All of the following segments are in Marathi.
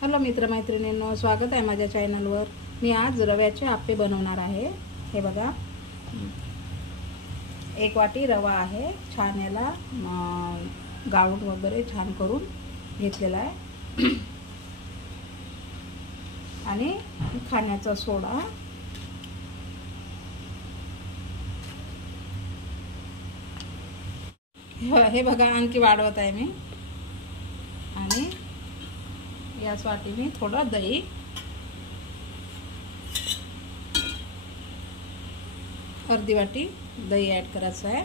हॅलो मित्रमैत्रिणींनो, स्वागत आहे माझ्या चॅनलवर। मी आज रव्याचे आप्पे बनवणार आहे। हे बघा, 1 वाटी रवा आहे। छान याला गाळून वगैरे छान करून घेतलेला आहे। आणि खाण्याचा सोडा, हे बघा आणखी वाढवत आहे मी। आणि याच वाटीने थोडं दही, अर्धी वाटी दही ॲड करायचं आहे।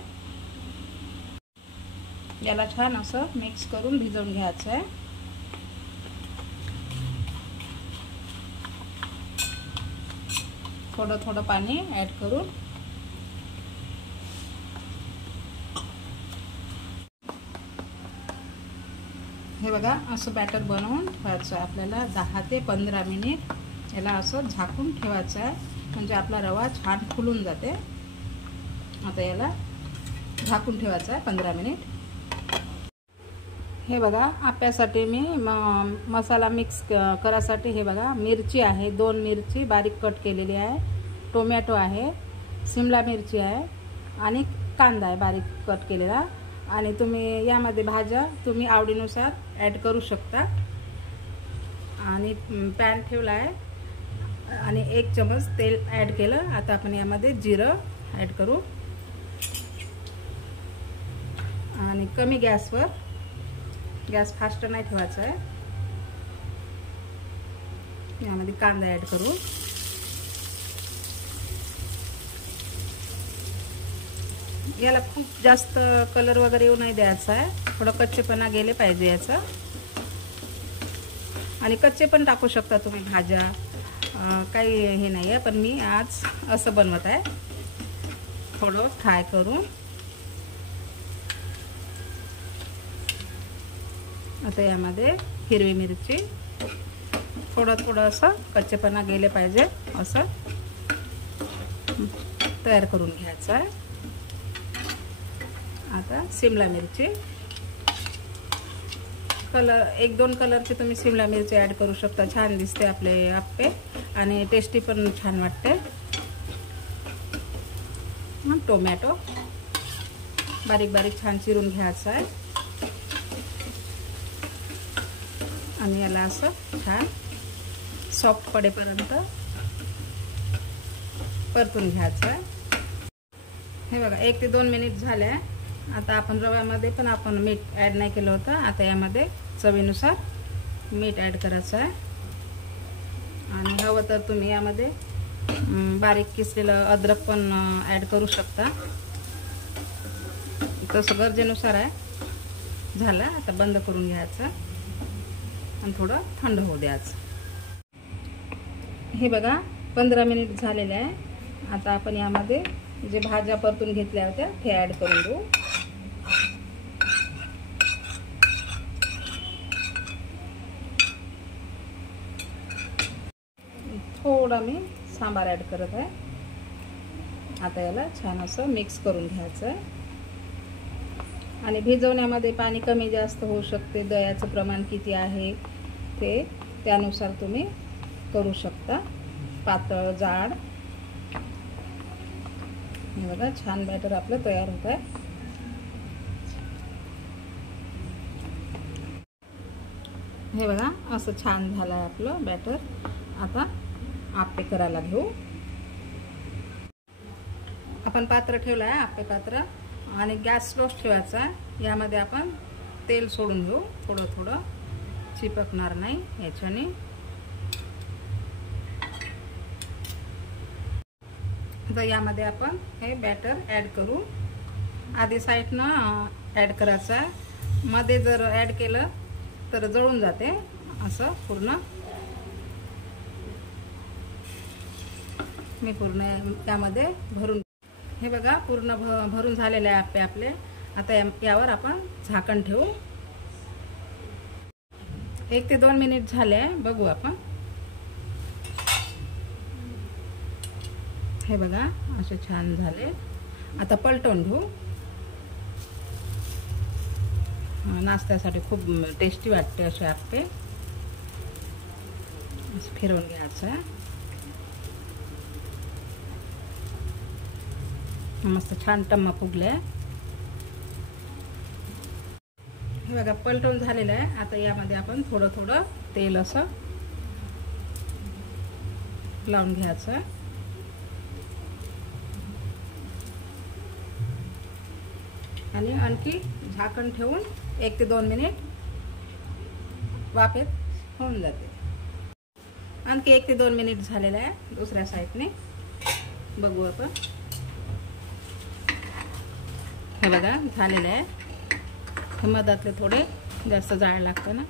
याला छान असं मिक्स करून भिजवून घ्यायचं आहे। थोडं थोडं पाणी ॲड करून हे बघा असं बॅटर बनवून ठेवायचं आहे। आपल्याला 10 ते 15 मिनिट याला असं झाकून ठेवायचं आहे, म्हणजे आपला रवा छान फुलून जाते। आता याला झाकून ठेवायचं आहे 15 मिनिट। हे बघा, आप्यासाठी मी मसाला मिक्स करायसाठी हे बघा, मिरची आहे, 2 मिरची बारीक कट केलेली आहे, टोमॅटो आहे, शिमला मिरची आहे आणि कांदा आहे बारीक कट केलेला। आणि तुम्ही यामध्ये भाज्या तुम्ही आवडीनुसार ॲड करू शकता। आणि पॅन ठेवला आहे आणि 1 चमच तेल ॲड केलं। आता आपण यामध्ये जिरं ॲड करू आणि कमी गॅसवर, गॅस फास्ट नाही ठेवायचा आहे। यामध्ये कांदा ॲड करू। याला खूप जास्त कलर वगैरे येऊ नाही द्यायचा आहे, थोडं कच्चेपणा गेले पाहिजे याचा। आणि कच्चे पण टाकू शकता तुम्ही भाज्या, काही हे नाही आहे, पण मी आज असं बनवत आहे, थोडं फ्राय करून। आता यामध्ये हिरवी मिरची, थोडं असं कच्चेपणा गेले पाहिजे असं तयार करून घ्यायचं आहे। आता शिमला मिरची, कलर 1-2 कलरचे तुम्ही शिमला मिरची ॲड करू शकता, छान दिसते आपले आप्पे आणि टेस्टी पण छान वाटते। टोमॅटो बारीक बारीक छान चिरून घ्यायचं आहे आणि याला असं छान सॉफ्ट पडेपर्यंत परतून घ्यायचं आहे। हे बघा, 1 ते 2 मिनिट झाले। आता आपण रव्यामध्ये पण आपण मीठ ॲड नाही केलं होतं। आता यामध्ये चवीनुसार मीठ ॲड करायचं आहे। आणि हवं तर तुम्ही यामध्ये बारीक किसलेलं अद्रक पण ॲड करू शकता, तसं गरजेनुसार आहे। झालं, आता बंद करून घ्यायचं आणि थोडं थंड होऊ द्यायचं। हे बघा, 15 मिनिट झालेले आहे। आता आपण यामध्ये जे भाज्या परतून घेतल्या होत्या ते ॲड करून देऊ। थोडा मी सांबार ॲड करत आहे। आता याला छान असं मिक्स करून घ्यायचं आहे। आणि भिजवण्यामध्ये पाणी कमी जास्त होऊ शकते, दह्याचं प्रमाण किती आहे ते त्यानुसार तुम्ही करू शकता, पातळ जाड। हे बघा, छान बॅटर आपलं तयार होत आहे। हे बघा, असं छान झालं आहे आपलं बॅटर। आता आप्पे करायला घेऊ। आपण पात्र ठेवलं आहे, आप्पे पात्र, आणि गॅस स्लोच ठेवायचा आहे। यामध्ये आपण तेल सोडून घेऊ, थोडं थोडं, चिपकणार नाही याच्याने। तर यामध्ये आपण हे बॅटर ॲड करू। आधी साईडनं ॲड करायचं आहे, मध्ये जर ॲड केलं तर जळून जाते असं पूर्ण। मी पूर्ण यामध्ये भरून, हे बघा पूर्ण भरून झालेले आहे आप्पे आपले। आता यावर आपण झाकण ठेवू। 1 ते 2 मिनिट झाले, बघू आपण। हे बघा, असे छान झाले। आता पलटवून घेऊ। नाश्त्यासाठी खूप टेस्टी वाटते असे आप्पे। फिरवून घ्यायचं. मस्त छान टम्मा फुगले. हे बघा पलटून झालेलं आहे. आता यामध्ये आपण थोडं थोडं तेल असं लावून घ्यायचं. आणि आणखी झाकण ठेवून 1 ते 2 मिनिट वाफेत होऊन जाते. आणखी 1 ते 2 मिनिट झालेलं आहे. दुसऱ्या साईडने बघू आपण. हे बघा झालेलं आहे. हे मधातले थोडे जास्त जाळ लागतं ना.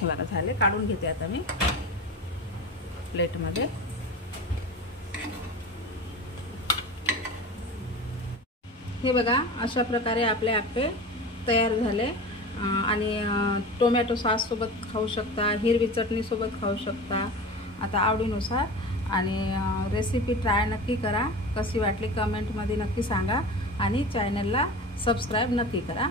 हे बघा झाले. काढून घेते आता मी प्लेटमध्ये. हे बघा अशा प्रकारे आपले आप्पे तयार झाले. आणि टोमॅटो सॉस सोबत खाऊ शकता, हिरवी चटणी सोबत खाऊ शकता, आता आवडीनुसार. आणि रेसिपी ट्राय नक्की करा. कशी वाटली कमेंटमध्ये नक्की सांगा. आणि चॅनलला सबस्क्राईब नक्की करा.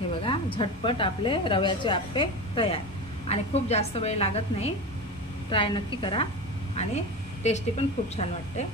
हे बघा झटपट आपले रव्याचे आप्पे तयार. आणि खूप जास्त वेळ लागत नाही. ट्राय नक्की करा. आणि टेस्टी पण खूप छान वाटते.